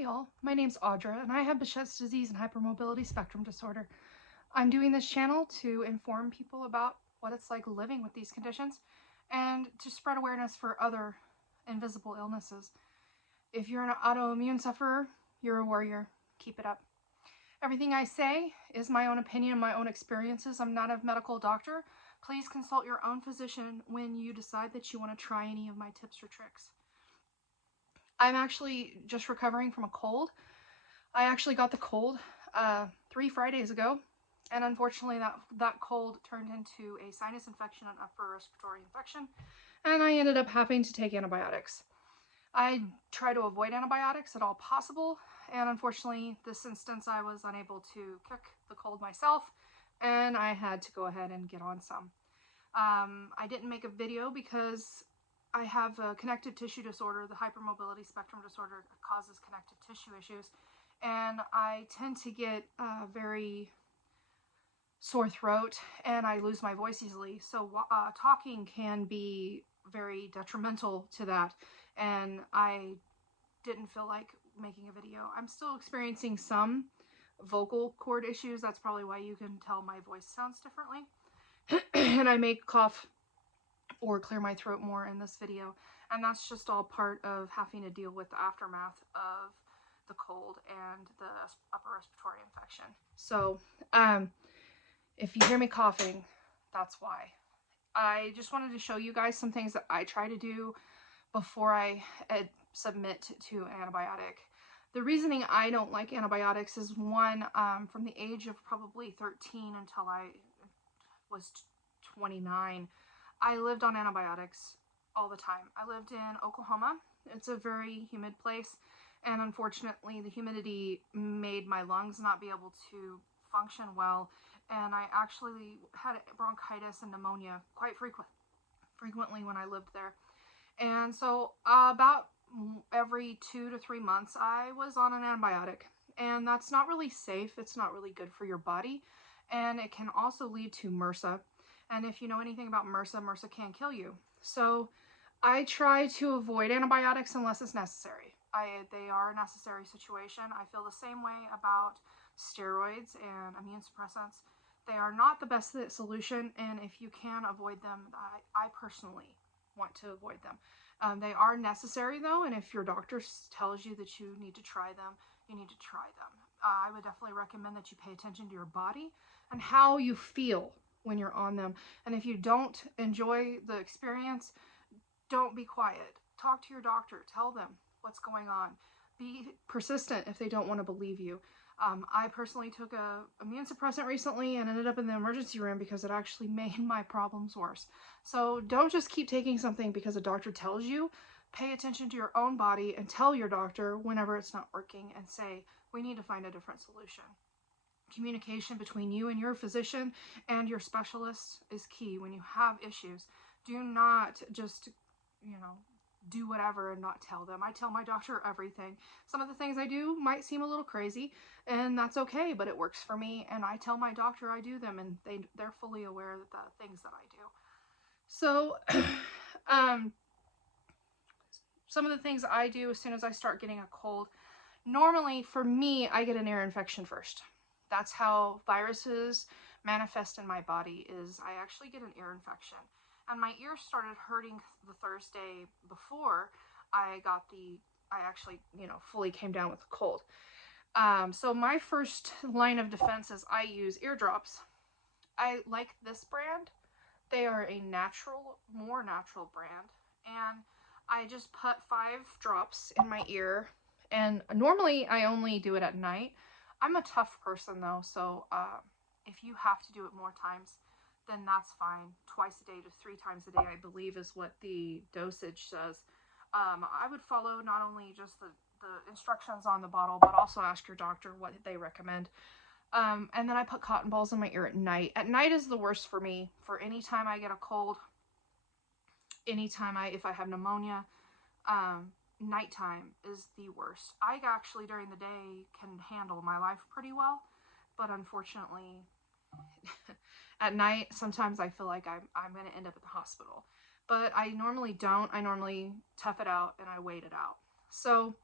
Hi y'all, my name's Audra and I have Behçet's disease and hypermobility spectrum disorder. I'm doing this channel to inform people about what it's like living with these conditions and to spread awareness for other invisible illnesses. If you're an autoimmune sufferer, you're a warrior. Keep it up. Everything I say is my own opinion, my own experiences. I'm not a medical doctor. Please consult your own physician when you decide that you want to try any of my tips or tricks. I'm actually just recovering from a cold. I actually got the cold 3 Fridays ago, and unfortunately that cold turned into a sinus infection and upper respiratory infection, and I ended up having to take antibiotics. I try to avoid antibiotics at all possible, and unfortunately this instance I was unable to kick the cold myself, and I had to go ahead and get on some. I didn't make a video because I have a connective tissue disorder. The hypermobility spectrum disorder causes connective tissue issues, and I tend to get very sore throat and I lose my voice easily. So talking can be very detrimental to that, and I didn't feel like making a video. I'm still experiencing some vocal cord issues. That's probably why you can tell my voice sounds differently. And I may cough or clear my throat more in this video, and that's just all part of having to deal with the aftermath of the cold and the upper respiratory infection. So if you hear me coughing, that's why. I just wanted to show you guys some things that I try to do before I submit to an antibiotic. The reasoning I don't like antibiotics is one, from the age of probably 13 until I was 29, I lived on antibiotics all the time. I lived in Oklahoma. It's a very humid place, and unfortunately the humidity made my lungs not be able to function well, and I actually had bronchitis and pneumonia quite frequently when I lived there. And so about every 2 to 3 months I was on an antibiotic, and that's not really safe. It's not really good for your body, and it can also lead to MRSA. And if you know anything about MRSA, MRSA can kill you. So I try to avoid antibiotics unless it's necessary. They are a necessary situation. I feel the same way about steroids and immune suppressants. They are not the best solution, and if you can avoid them, I personally want to avoid them. They are necessary though, and if your doctor tells you that you need to try them, you need to try them. I would definitely recommend that you pay attention to your body and how you feel when you're on them. And if you don't enjoy the experience, don't be quiet. Talk to your doctor. Tell them what's going on. Be persistent if they don't want to believe you. I personally took a immune suppressant recently and ended up in the emergency room because it actually made my problems worse. So don't just keep taking something because a doctor tells you. Pay attention to your own body and tell your doctor whenever it's not working and say, we need to find a different solution. Communication between you and your physician and your specialist is key when you have issues. Do not just, do whatever and not tell them. I tell my doctor everything. Some of the things I do might seem a little crazy, and that's okay, but it works for me, and I tell my doctor I do them, and they're fully aware of the things that I do. So some of the things I do as soon as I start getting a cold, normally for me, I get an ear infection first. That's how viruses manifest in my body, is I actually get an ear infection. And my ear started hurting the Thursday before I actually, fully came down with the cold. So my first line of defense is I use eardrops. I like this brand. They are a more natural brand. And I just put 5 drops in my ear. And normally I only do it at night. I'm a tough person though, so if you have to do it more times, then that's fine. Twice a day to 3 times a day, I believe, is what the dosage says. I would follow not only just the instructions on the bottle, but also ask your doctor what they recommend. And then I put cotton balls in my ear at night. At night is the worst for me. For any time I get a cold, anytime if I have pneumonia, nighttime is the worst. I actually during the day can handle my life pretty well, but unfortunately at night sometimes I feel like I'm going to end up at the hospital. But I normally don't. I normally tough it out and I wait it out. So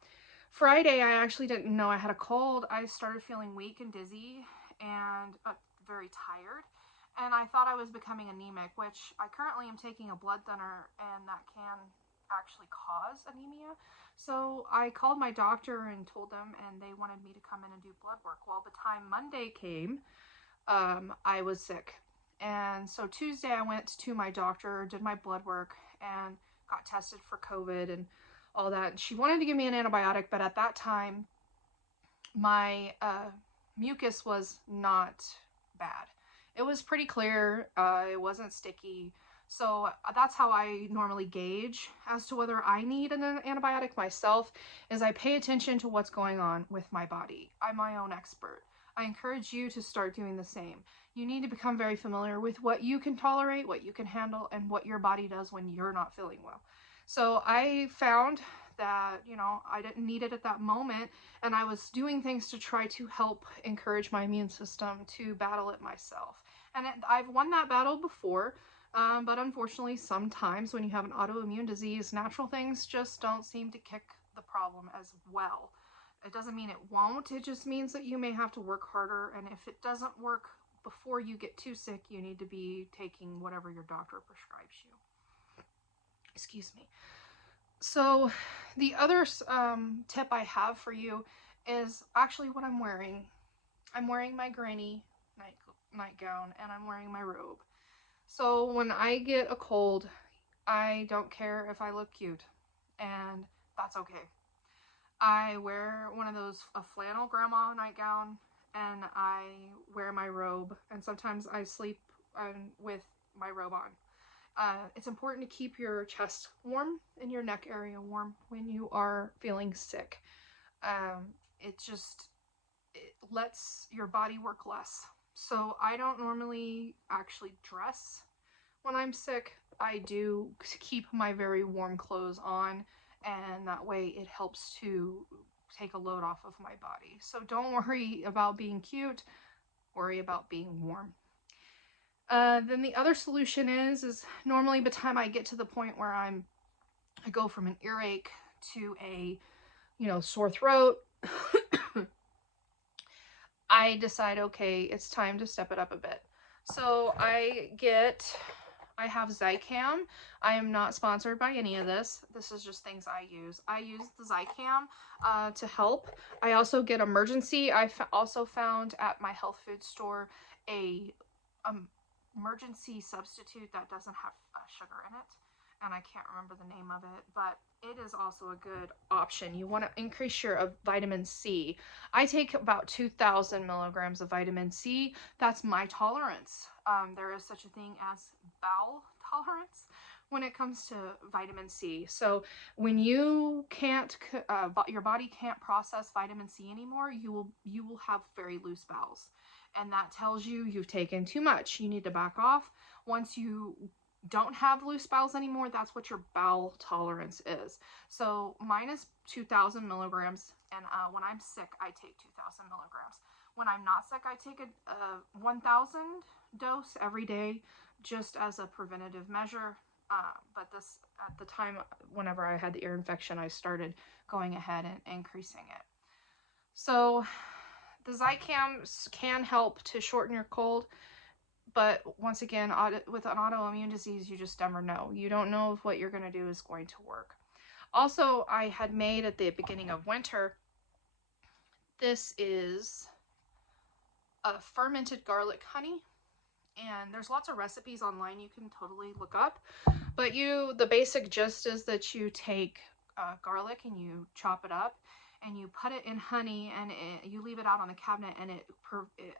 Friday, I actually didn't know I had a cold. I started feeling weak and dizzy and very tired. And I thought I was becoming anemic, which I currently am taking a blood thinner, and that can actually cause anemia. So I called my doctor and told them, and they wanted me to come in and do blood work. Well, the time Monday came, I was sick. And so Tuesday, I went to my doctor, did my blood work, and got tested for COVID and all that. She wanted to give me an antibiotic, but at that time, my mucus was not bad. It was pretty clear. It wasn't sticky. So that's how I normally gauge as to whether I need an antibiotic myself, is I pay attention to what's going on with my body. I'm my own expert. I encourage you to start doing the same. You need to become very familiar with what you can tolerate, what you can handle, and what your body does when you're not feeling well. So I found that, I didn't need it at that moment, and I was doing things to try to help encourage my immune system to battle it myself. And I've won that battle before, but unfortunately, sometimes when you have an autoimmune disease, natural things just don't seem to kick the problem as well. It doesn't mean it won't, it just means that you may have to work harder, and if it doesn't work before you get too sick, you need to be taking whatever your doctor prescribes you. Excuse me. So the other tip I have for you is actually what I'm wearing. I'm wearing my granny nightgown, and I'm wearing my robe. So when I get a cold, I don't care if I look cute, and that's okay. I wear one of those, a flannel grandma nightgown, and I wear my robe, and sometimes I sleep with my robe on. It's important to keep your chest warm and your neck area warm when you are feeling sick. It lets your body work less. So I don't normally actually dress when I'm sick. I do keep my very warm clothes on, and that way it helps to take a load off of my body. So don't worry about being cute, worry about being warm. Then the other solution is normally by the time I get to the point where I go from an earache to a, sore throat, I decide, okay, it's time to step it up a bit. So I have Zicam. I am not sponsored by any of this. This is just things I use. I use the Zicam to help. I also get Emergency. I also found at my health food store a emergency substitute that doesn't have sugar in it, and I can't remember the name of it, but it is also a good option. You want to increase your vitamin C. I take about 2,000 milligrams of vitamin C. That's my tolerance. There is such a thing as bowel tolerance when it comes to vitamin C. So when you can't, your body can't process vitamin C anymore, you will have very loose bowels. And that tells you you've taken too much. You need to back off. Once you don't have loose bowels anymore, that's what your bowel tolerance is. So mine is 2,000 milligrams, and when I'm sick, I take 2,000 milligrams. When I'm not sick, I take a 1,000 dose every day, just as a preventative measure. But this, at the time, whenever I had the ear infection, I started going ahead and increasing it. So the Zicam can help to shorten your cold, but once again, with an autoimmune disease, you just never know. You don't know if what you're going to do is going to work. Also, I had made at the beginning of winter, this is a fermented garlic honey, and there's lots of recipes online you can totally look up, but the basic gist is that you take garlic and you chop it up, and you put it in honey, and you leave it out on the cabinet, and it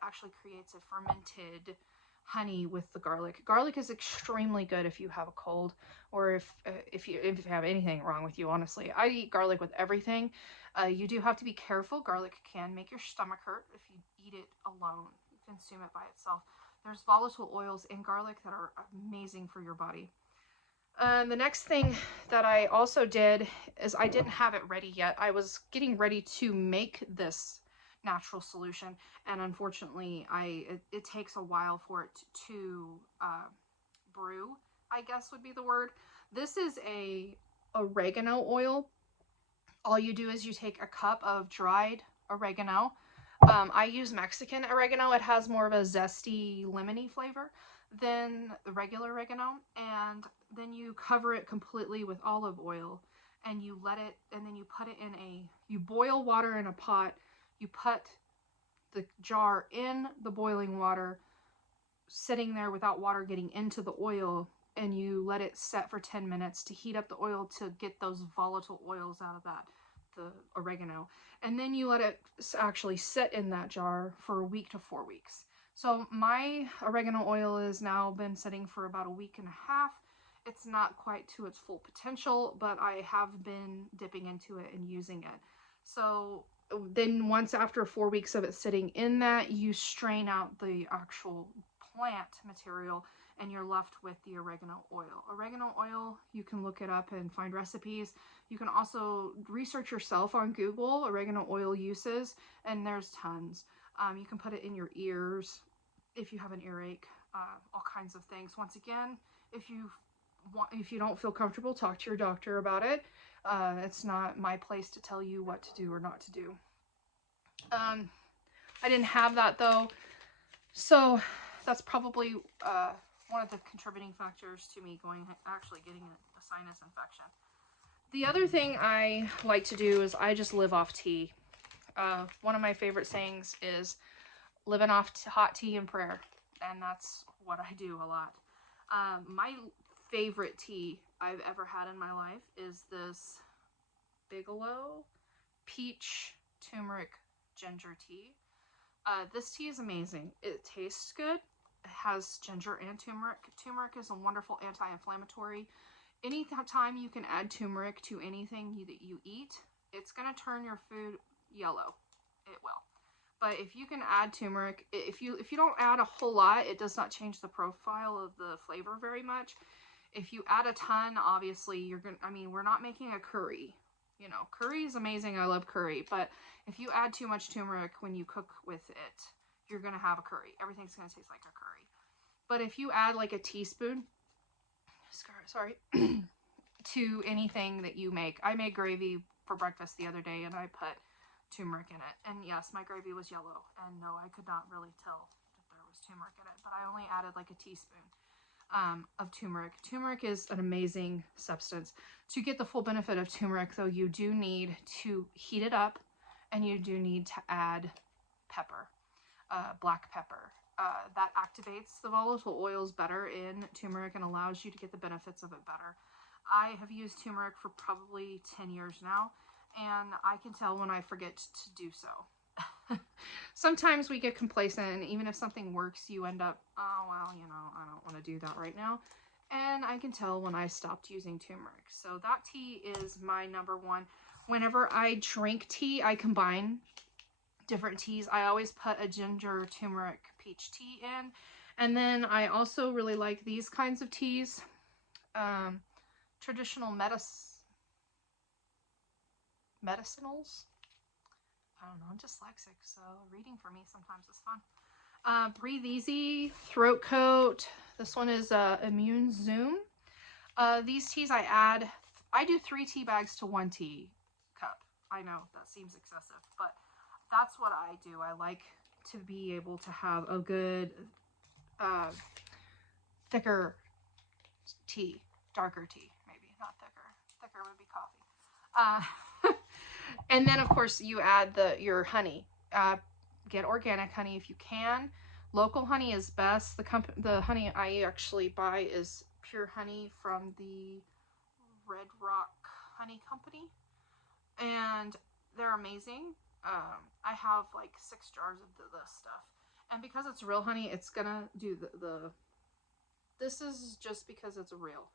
actually creates a fermented honey with the garlic. Garlic is extremely good if you have a cold, or if you have anything wrong with you. Honestly, I eat garlic with everything. You do have to be careful. Garlic can make your stomach hurt if you eat it alone, you consume it by itself. There's volatile oils in garlic that are amazing for your body. The next thing that I also did is, I didn't have it ready yet. I was getting ready to make this natural solution, and unfortunately it takes a while for it to brew, I guess would be the word. This is a oregano oil. All you do is you take a cup of dried oregano. I use Mexican oregano. It has more of a zesty, lemony flavor than the regular oregano. And then you cover it completely with olive oil and you let it, and then you put it in you boil water in a pot. You put the jar in the boiling water, sitting there without water getting into the oil, and you let it set for 10 minutes to heat up the oil to get those volatile oils out of the oregano. And then you let it actually sit in that jar for a week to 4 weeks. So my oregano oil has now been sitting for about a week and a half. It's not quite to its full potential, but I have been dipping into it and using it. So then once after 4 weeks of it sitting in that, you strain out the actual plant material and you're left with the oregano oil. Oregano oil, you can look it up and find recipes. You can also research yourself on Google oregano oil uses, and there's tons. You can put it in your ears if you have an earache, all kinds of things. Once again, if you don't feel comfortable, talk to your doctor about it. It's not my place to tell you what to do or not to do. I didn't have that though, so that's probably one of the contributing factors to me actually getting a sinus infection. The other thing I like to do is I just live off tea. One of my favorite sayings is living off hot tea and prayer, and that's what I do a lot. My favorite tea I've ever had in my life is this Bigelow peach turmeric ginger tea. This tea is amazing. It tastes good. It has ginger and turmeric. Turmeric is a wonderful anti-inflammatory. Anytime you can add turmeric to anything that you eat, it's going to turn your food yellow. It will. But if you can add turmeric, if you don't add a whole lot, it does not change the profile of the flavor very much. If you add a ton, obviously we're not making a curry. You know, curry is amazing. I love curry, but if you add too much turmeric when you cook with it, you're going to have a curry. Everything's going to taste like a curry. But if you add like a teaspoon, to anything that you make. I made gravy for breakfast the other day and I put turmeric in it. And yes, my gravy was yellow. And no, I could not really tell that there was turmeric in it, but I only added like a teaspoon of turmeric. Turmeric is an amazing substance. To get the full benefit of turmeric, though, you do need to heat it up and you do need to add pepper, black pepper. That activates the volatile oils better in turmeric and allows you to get the benefits of it better. I have used turmeric for probably 10 years now, and I can tell when I forget to do so. Sometimes we get complacent, and even if something works, you end up, oh, well, you know, I don't want to do that right now. And I can tell when I stopped using turmeric. So that tea is my number one. Whenever I drink tea, I combine different teas. I always put a ginger turmeric peach tea in. And then I also really like these kinds of teas. Traditional medicinals. I don't know, I'm dyslexic, so reading for me sometimes is fun. Breathe Easy, Throat Coat. This one is Immune Zoom. These teas I do 3 tea bags to 1 tea cup. I know that seems excessive, but that's what I do. I like to be able to have a good, thicker tea, darker tea, maybe, not thicker. Thicker would be coffee. And then, of course, you add your honey. Get organic honey if you can. Local honey is best. The honey I actually buy is pure honey from the Red Rock Honey Company, and they're amazing. I have like 6 jars of this stuff, and because it's real honey, it's gonna do this is just because it's real.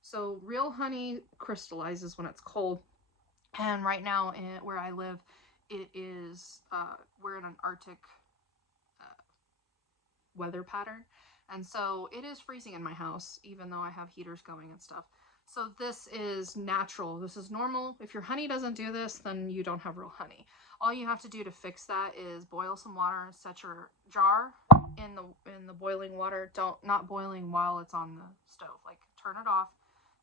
So real honey crystallizes when it's cold, and right now where I live, it is we're in an Arctic weather pattern, and so it is freezing in my house even though I have heaters going and stuff. So this is natural. This is normal. If your honey doesn't do this, then you don't have real honey. All you have to do to fix that is boil some water and set your jar in the boiling water. Not boiling while it's on the stove. Like, turn it off.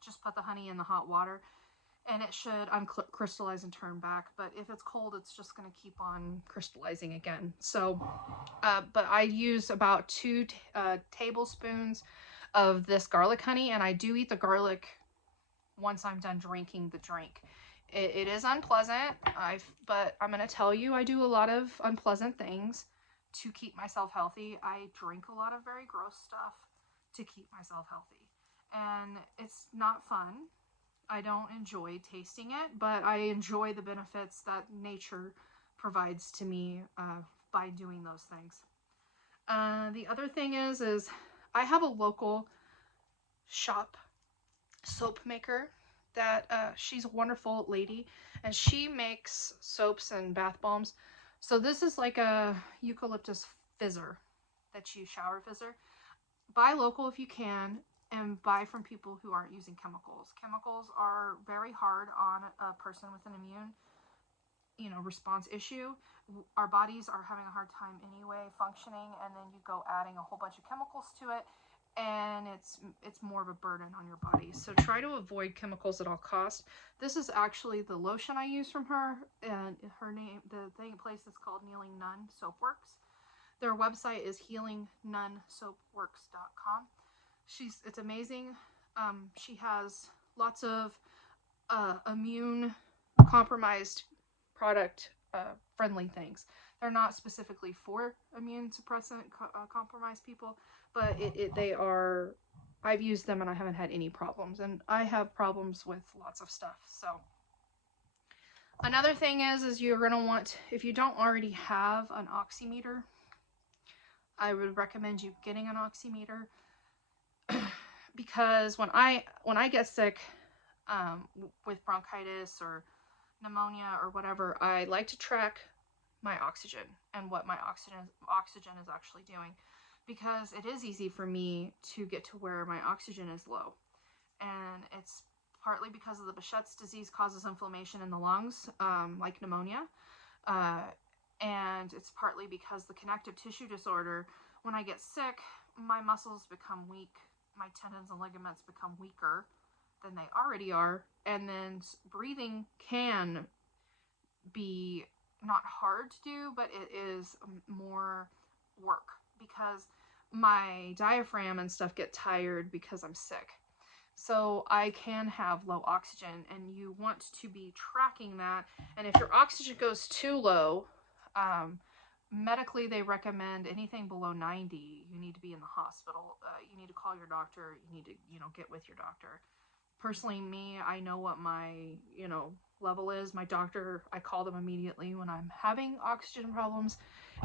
Just put the honey in the hot water and it should uncrystallize and turn back. But if it's cold, it's just going to keep on crystallizing again. So, but I use about 2 tablespoons of this garlic honey, and I do eat the garlic once I'm done drinking the drink. It is unpleasant, but I'm going to tell you, I do a lot of unpleasant things to keep myself healthy. I drink a lot of very gross stuff to keep myself healthy. And it's not fun. I don't enjoy tasting it, but I enjoy the benefits that nature provides to me by doing those things. The other thing is I have a local shop soap maker that she's a wonderful lady, and she makes soaps and bath bombs. So this is like a eucalyptus fizzer that you shower fizzer. Buy local if you can, and buy from people who aren't using chemicals. Chemicals are very hard on a person with an immune response issue. Our bodies are having a hard time anyway functioning, and then you go adding a whole bunch of chemicals to it, and it's more of a burden on your body. So try to avoid chemicals at all costs. This is actually the lotion I use from her, and her name, the place is called Kneeling Nun Soapworks. Their website is healingnunssoapworks.com. It's amazing. She has lots of immune compromised product friendly things. They're not specifically for immune suppressant compromised people, but they are. I've used them and I haven't had any problems, and I have problems with lots of stuff. So another thing is you're going to want, if you don't already have an oximeter, I would recommend you getting an oximeter. Because when I get sick with bronchitis or pneumonia or whatever, I like to track my oxygen and what my oxygen is actually doing, because it is easy for me to get to where my oxygen is low, and it's partly because of the Behçet's disease causes inflammation in the lungs, like pneumonia, and it's partly because the connective tissue disorder. When I get sick, my muscles become weak, my tendons and ligaments become weaker than they already are, and then breathing can be not hard to do, but it is more work because my diaphragm and stuff get tired because I'm sick. So I can have low oxygen, and you want to be tracking that. And if your oxygen goes too low, medically they recommend anything below 90, you need to be in the hospital. You need to call your doctor. You need to, get with your doctor. Personally, me, I know what my, level is. My doctor, I call them immediately when I'm having oxygen problems,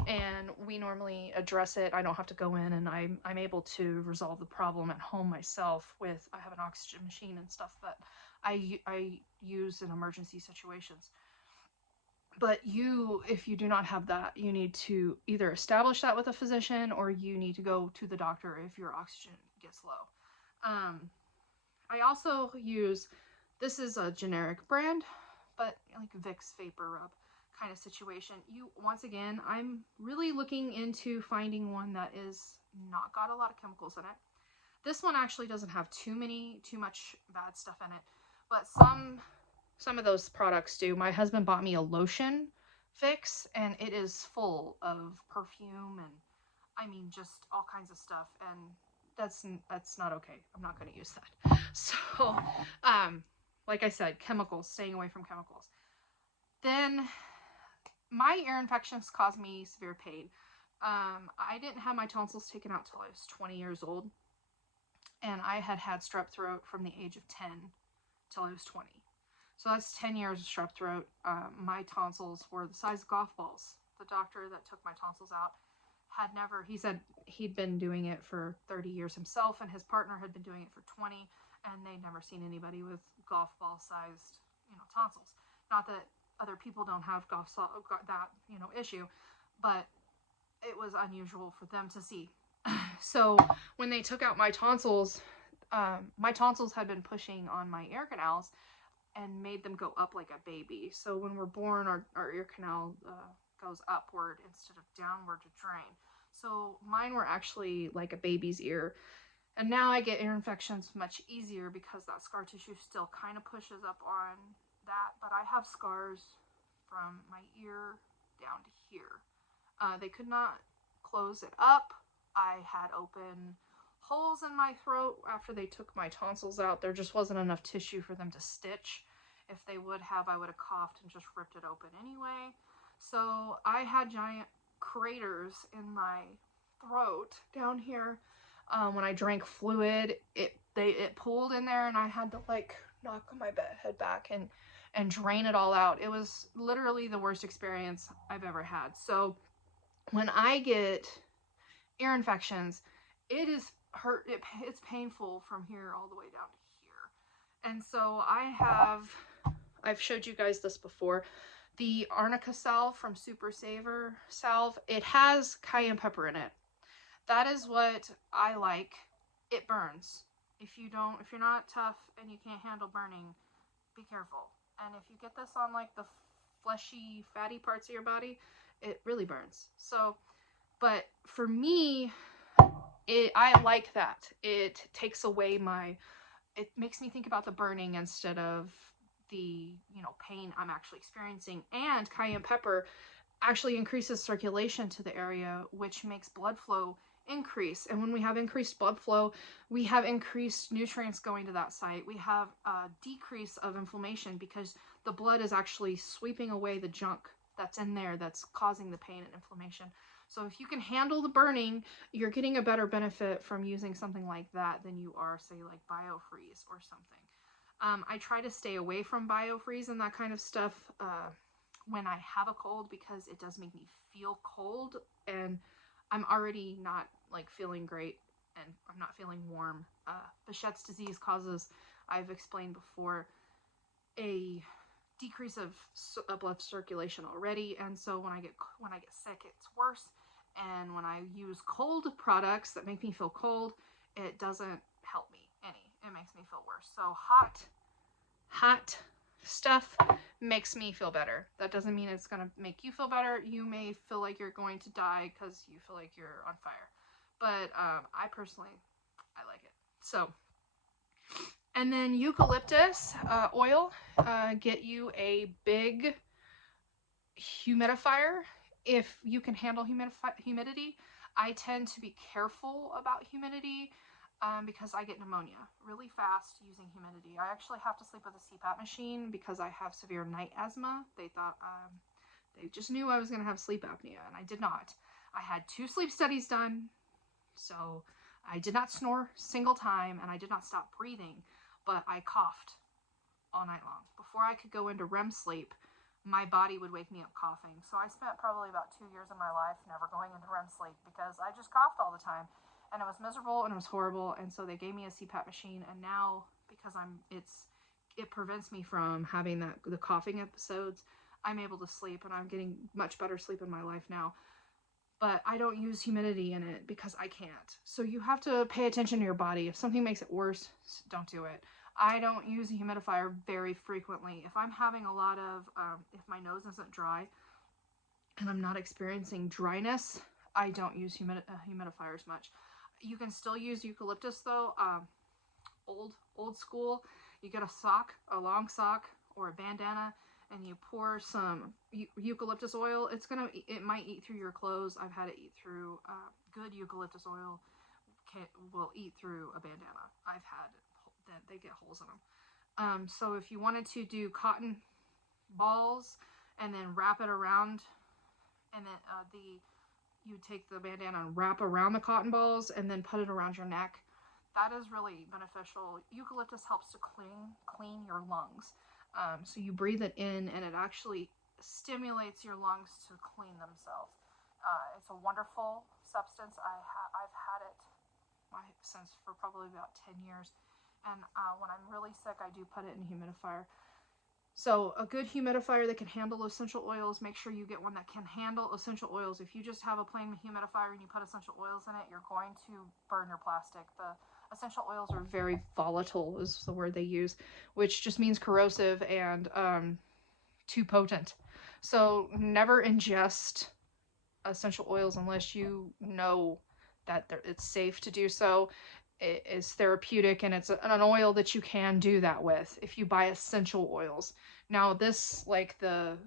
and we normally address it. I don't have to go in, and I'm able to resolve the problem at home myself I have an oxygen machine and stuff that I use in emergency situations. But if you do not have that, you need to either establish that with a physician, or you need to go to the doctor if your oxygen gets low. I also use, this is a generic brand, but like Vicks Vapor Rub kind of situation. Once again, I'm really looking into finding one that is not got a lot of chemicals in it. This one actually doesn't have too much bad stuff in it, but some of those products do. My husband bought me a lotion Vicks, and it is full of perfume and just all kinds of stuff, and that's not okay. I'm not going to use that. So, like I said, chemicals, staying away from chemicals. Then, my ear infections caused me severe pain. I didn't have my tonsils taken out till I was 20 years old, and I had strep throat from the age of 10 till I was 20. So that's 10 years of strep throat. My tonsils were the size of golf balls. The doctor that took my tonsils out he said he'd been doing it for 30 years himself, and his partner had been doing it for 20, and they'd never seen anybody with golf ball sized, tonsils. Not that other people don't have that, issue, but it was unusual for them to see. So when they took out my tonsils had been pushing on my ear canals and made them go up like a baby. So when we're born, our ear canal goes upward instead of downward to drain. So mine were actually like a baby's ear. And now I get ear infections much easier because that scar tissue still kind of pushes up on that. But I have scars from my ear down to here. They could not close it up. I had open holes in my throat after they took my tonsils out. There just wasn't enough tissue for them to stitch. If they would have, I would have coughed and just ripped it open anyway. So I had giant craters in my throat down here. When I drank fluid, it pulled in there, and I had to like knock my head back and drain it all out. It was literally the worst experience I've ever had. So when I get ear infections, it is it's painful from here all the way down to here. And so I've showed you guys this before. The arnica salve from Super Saver salve, it has cayenne pepper in it. That is what I like. It burns. If you're not tough and you can't handle burning, be careful. And if you get this on like the fleshy, fatty parts of your body, it really burns. So, but for me, I like that. It takes away it makes me think about the burning instead of the, pain I'm actually experiencing. And cayenne pepper actually increases circulation to the area, which makes blood flow increase. And when we have increased blood flow, we have increased nutrients going to that site. We have a decrease of inflammation because the blood is actually sweeping away the junk that's in there that's causing the pain and inflammation. So if you can handle the burning, you're getting a better benefit from using something like that than you are, say, like BioFreeze or something. I try to stay away from BioFreeze and that kind of stuff when I have a cold, because it does make me feel cold, and I'm already not like feeling great, and I'm not feeling warm. Behçet's disease causes, I've explained before, a decrease of blood circulation already, and so when I get sick, it's worse. And when I use cold products that make me feel cold, it doesn't help me any. It makes me feel worse. So hot stuff makes me feel better. That doesn't mean it's going to make you feel better. You may feel like you're going to die because you feel like you're on fire. But I personally, I like it. So, and then eucalyptus oil, get you a big humidifier if you can handle humidity. I tend to be careful about humidity because I get pneumonia really fast using humidity. I actually have to sleep with a CPAP machine because I have severe night asthma. They thought, they just knew I was going to have sleep apnea, and I did not. I had 2 sleep studies done, so I did not snore a single time, and I did not stop breathing, but I coughed all night long. Before I could go into REM sleep, my body would wake me up coughing. So I spent probably about 2 years of my life never going into REM sleep because I just coughed all the time. And it was miserable and it was horrible. And so they gave me a CPAP machine. And now, because it prevents me from having the coughing episodes, I'm able to sleep, and I'm getting much better sleep in my life now. But I don't use humidity in it because I can't. So you have to pay attention to your body. If something makes it worse, don't do it. I don't use a humidifier very frequently. If I'm having a lot of, if my nose isn't dry and I'm not experiencing dryness, I don't use humidifiers much. You can still use eucalyptus though, old school. You get a long sock or a bandana, and you pour some eucalyptus oil. It might eat through your clothes. I've had it eat through, good eucalyptus oil will eat through a bandana. I've had that they get holes in them. So if you wanted to do cotton balls and then wrap it around, and then you take the bandana and wrap around the cotton balls and then put it around your neck, that is really beneficial. Eucalyptus helps to clean your lungs. So you breathe it in, and it actually stimulates your lungs to clean themselves. It's a wonderful substance. I've had it since for probably about 10 years. And when I'm really sick, I do put it in a humidifier. So a good humidifier that can handle essential oils, make sure you get one that can handle essential oils. If you just have a plain humidifier and you put essential oils in it, you're going to burn your plastic. The essential oils are very volatile, is the word they use, which just means corrosive and too potent. So never ingest essential oils unless you know that it's safe to do so. is therapeutic, and it's an oil that you can do that with if you buy essential oils. Now this, like the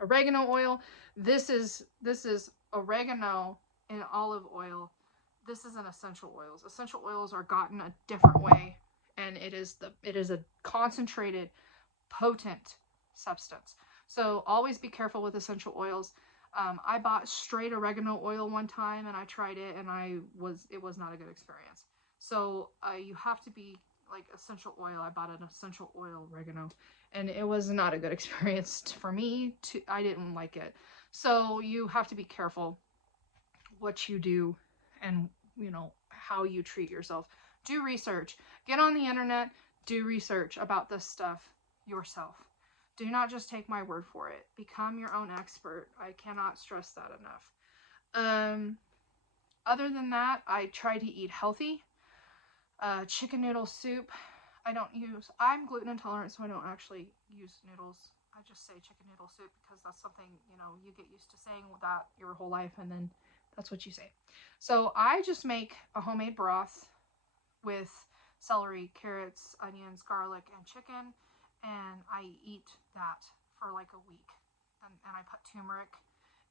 oregano oil, this is oregano and olive oil. This isn't essential oils. Essential oils are gotten a different way, and it is a concentrated, potent substance. So always be careful with essential oils. I bought straight oregano oil one time and I tried it, and it was not a good experience. So you have to be like essential oil. I bought an essential oil oregano, and it was not a good experience for me. I didn't like it. So you have to be careful what you do, and how you treat yourself. Do research. Get on the internet. Do research about this stuff yourself. Do not just take my word for it. Become your own expert. I cannot stress that enough. Other than that, I try to eat healthy. Chicken noodle soup. I'm gluten intolerant, so I don't actually use noodles. I just say chicken noodle soup because that's something, you get used to saying that your whole life, and then that's what you say. So I just make a homemade broth with celery, carrots, onions, garlic, and chicken, and I eat that for like a week. And I put turmeric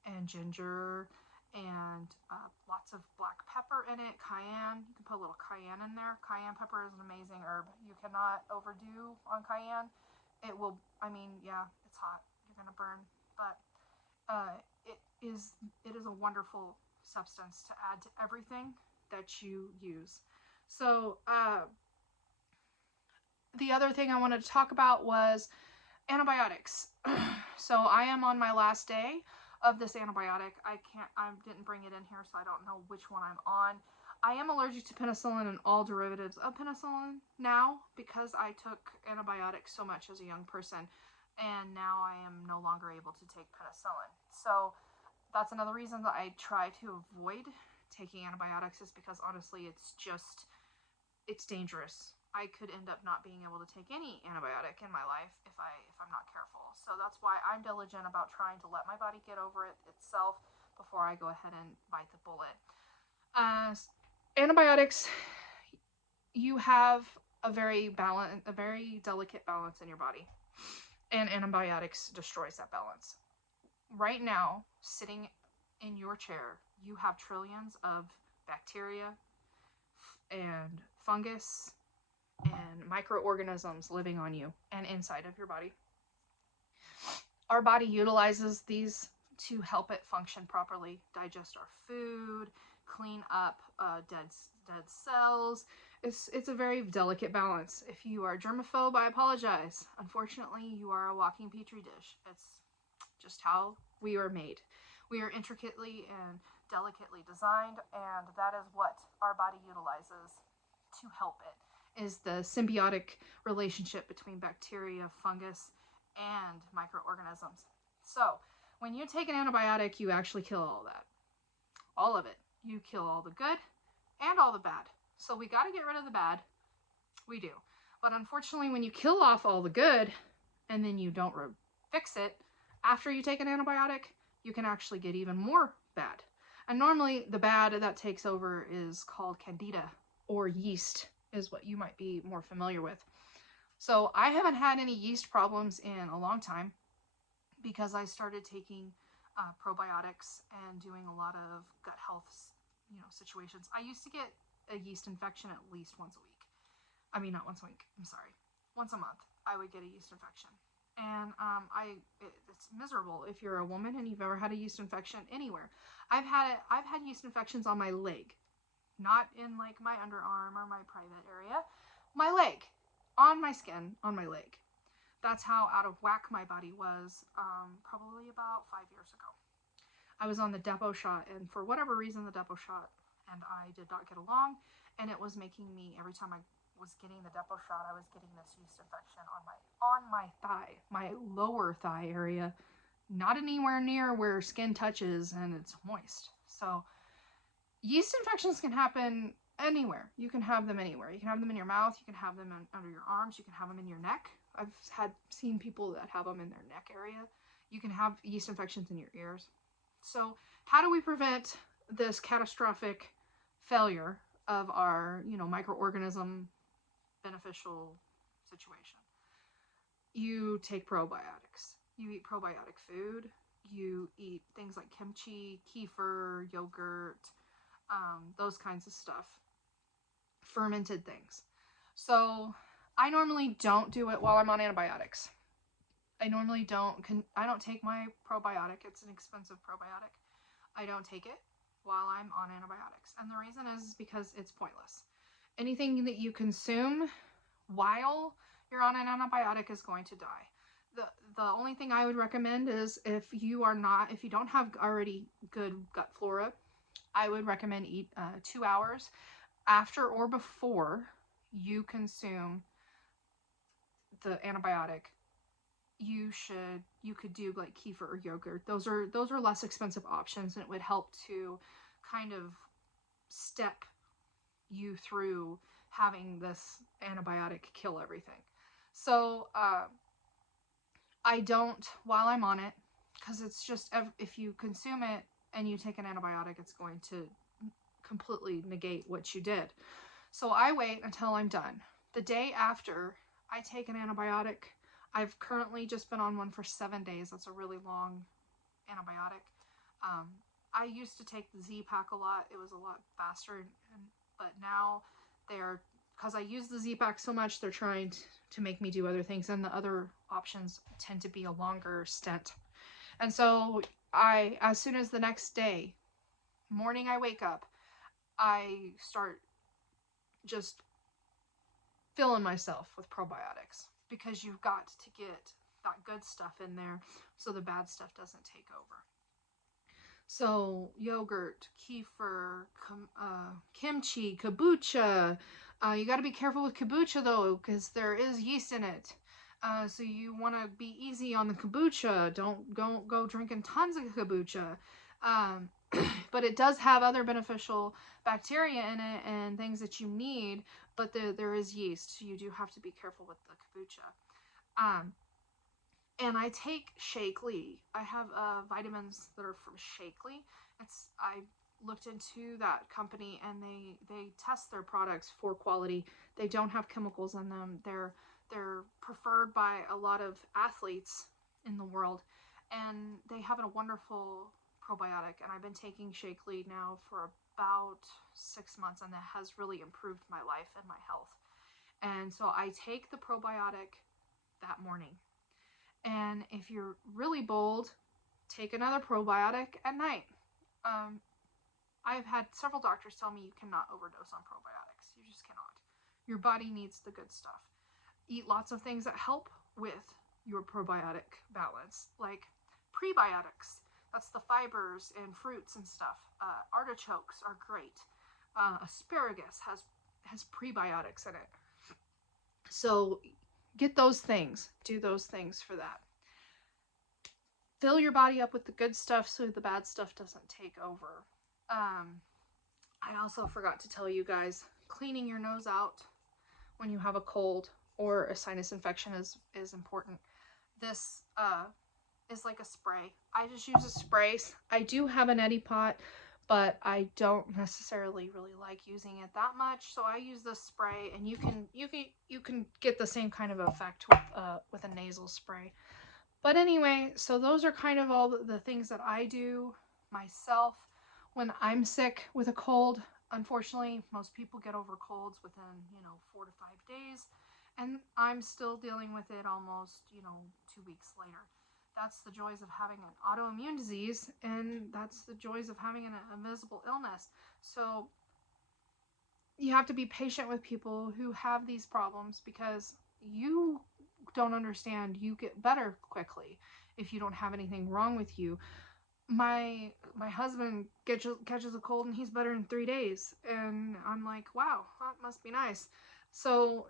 and ginger and lots of black pepper in it, cayenne. You can put a little cayenne in there. Cayenne pepper is an amazing herb. You cannot overdo on cayenne. It will, yeah, it's hot. You're going to burn. But it is a wonderful substance to add to everything that you use. So the other thing I wanted to talk about was antibiotics. So I am on my last day of this antibiotic. I didn't bring it in here, so I don't know which one I'm on. I am allergic to penicillin and all derivatives of penicillin now because I took antibiotics so much as a young person, and now I am no longer able to take penicillin. So that's another reason that I try to avoid taking antibiotics, is because honestly it's dangerous. I could end up not being able to take any antibiotic in my life if I'm not careful. So that's why I'm diligent about trying to let my body get over it itself before I go ahead and bite the bullet. Antibiotics, you have a very delicate balance in your body, and antibiotics destroys that balance. Right now, sitting in your chair, you have trillions of bacteria and fungus and microorganisms living on you and inside of your body. Our body utilizes these to help it function properly, digest our food, clean up dead cells. It's a very delicate balance. If you are germaphobe, I apologize. Unfortunately, you are a walking petri dish. It's just how we are made. We are intricately and delicately designed, and that is what our body utilizes to help it, is the symbiotic relationship between bacteria, fungus, and microorganisms. So when you take an antibiotic, you actually kill all that. All of it. You kill all the good and all the bad. So we got to get rid of the bad. We do. But unfortunately, when you kill off all the good and then you don't fix it after you take an antibiotic, you can actually get even more bad. And normally the bad that takes over is called candida, or yeast is what you might be more familiar with. So I haven't had any yeast problems in a long time because I started taking probiotics and doing a lot of gut health situations. I used to get a yeast infection at least once a week. I mean, not once a week, I'm sorry. Once a month, I would get a yeast infection. And it's miserable if you're a woman and you've ever had a yeast infection anywhere. I've had yeast infections on my leg, not in like my underarm or my private area. My leg, on my skin, on my leg. That's how out of whack my body was probably about 5 years ago. I was on the depot shot, and for whatever reason, the depot shot and I did not get along, and it was making me, every time I was getting the depot shot, I was getting this yeast infection on my thigh, my lower thigh area, not anywhere near where skin touches and it's moist. So yeast infections can happen anywhere. You can have them anywhere. You can have them in your mouth. You can have them under your arms. You can have them in your neck. I've seen people that have them in their neck area. You can have yeast infections in your ears. So how do we prevent this catastrophic failure of our, microorganism beneficial situation. You take probiotics. You eat probiotic food. You eat things like kimchi, kefir, yogurt, those kinds of stuff, fermented things. So I normally don't do it while I'm on antibiotics. I normally I don't take my probiotic. It's an expensive probiotic. I don't take it while I'm on antibiotics. And the reason is because it's pointless. Anything that you consume while you're on an antibiotic is going to die. The only thing I would recommend is if you don't have already good gut flora, I would recommend eat 2 hours after or before you consume the antibiotic. You could do like kefir or yogurt. Those are less expensive options, and it would help to kind of step you through having this antibiotic kill everything. So I don't while I'm on it, because it's just, if you consume it and you take an antibiotic, it's going to completely negate what you did. So I wait until I'm done. The day after I take an antibiotic, I've currently just been on one for 7 days. That's a really long antibiotic. I used to take the Z-Pack a lot. It was a lot faster, but now because I use the Z-Pack so much, they're trying to make me do other things, and the other options tend to be a longer stint. And so as soon as the next day, morning I wake up, I start just filling myself with probiotics, because you've got to get that good stuff in there so the bad stuff doesn't take over. So yogurt, kefir, kimchi, kombucha. You got to be careful with kombucha though, because there is yeast in it. So you want to be easy on the kombucha. Don't go drinking tons of kombucha. But it does have other beneficial bacteria in it and things that you need, but there is yeast, so you do have to be careful with the kombucha. And I take Shakely. I have vitamins that are from Shakely. I looked into that company, and they test their products for quality. They don't have chemicals in them. They're preferred by a lot of athletes in the world, and they have a wonderful probiotic. And I've been taking Shakely now for about 6 months, and that has really improved my life and my health. And so I take the probiotic that morning. And if you're really bold, take another probiotic at night. I've had several doctors tell me you cannot overdose on probiotics. You just cannot. Your body needs the good stuff. Eat lots of things that help with your probiotic balance, like prebiotics. That's the fibers in fruits and stuff. Artichokes are great. Asparagus has prebiotics in it. So get those things. Do those things for that. Fill your body up with the good stuff so the bad stuff doesn't take over. I also forgot to tell you guys, cleaning your nose out when you have a cold or a sinus infection is important. This is like a spray. I just use a spray. I do have an neti pot, but I don't necessarily really like using it that much, so I use this spray, and you can get the same kind of effect with a nasal spray. But anyway, so those are kind of all the things that I do myself when I'm sick with a cold. Unfortunately, most people get over colds within 4 to 5 days, and I'm still dealing with it almost 2 weeks later. That's the joys of having an autoimmune disease, and that's the joys of having an invisible illness. So you have to be patient with people who have these problems, because you don't understand. You get better quickly if you don't have anything wrong with you. My husband catches a cold, and he's better in 3 days, and I'm like, wow, that must be nice. So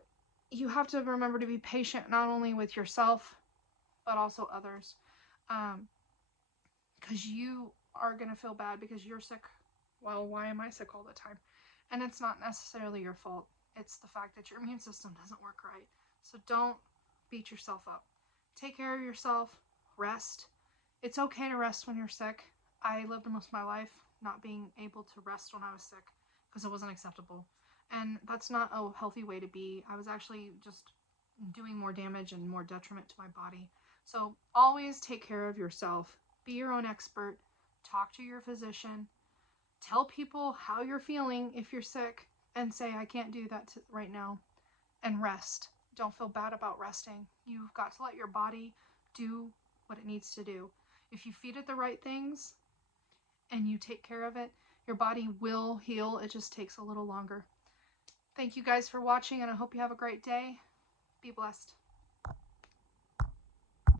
you have to remember to be patient, not only with yourself but also others, because you are going to feel bad because you're sick. Well, why am I sick all the time? And it's not necessarily your fault. It's the fact that your immune system doesn't work right. So don't beat yourself up. Take care of yourself. Rest. It's okay to rest when you're sick. I lived most of my life not being able to rest when I was sick, because it wasn't acceptable. And that's not a healthy way to be. I was actually just doing more damage and more detriment to my body. So always take care of yourself. Be your own expert. Talk to your physician. Tell people how you're feeling if you're sick and say, I can't do that right now. And rest. Don't feel bad about resting. You've got to let your body do what it needs to do. If you feed it the right things and you take care of it, your body will heal. It just takes a little longer. Thank you guys for watching, and I hope you have a great day. Be blessed.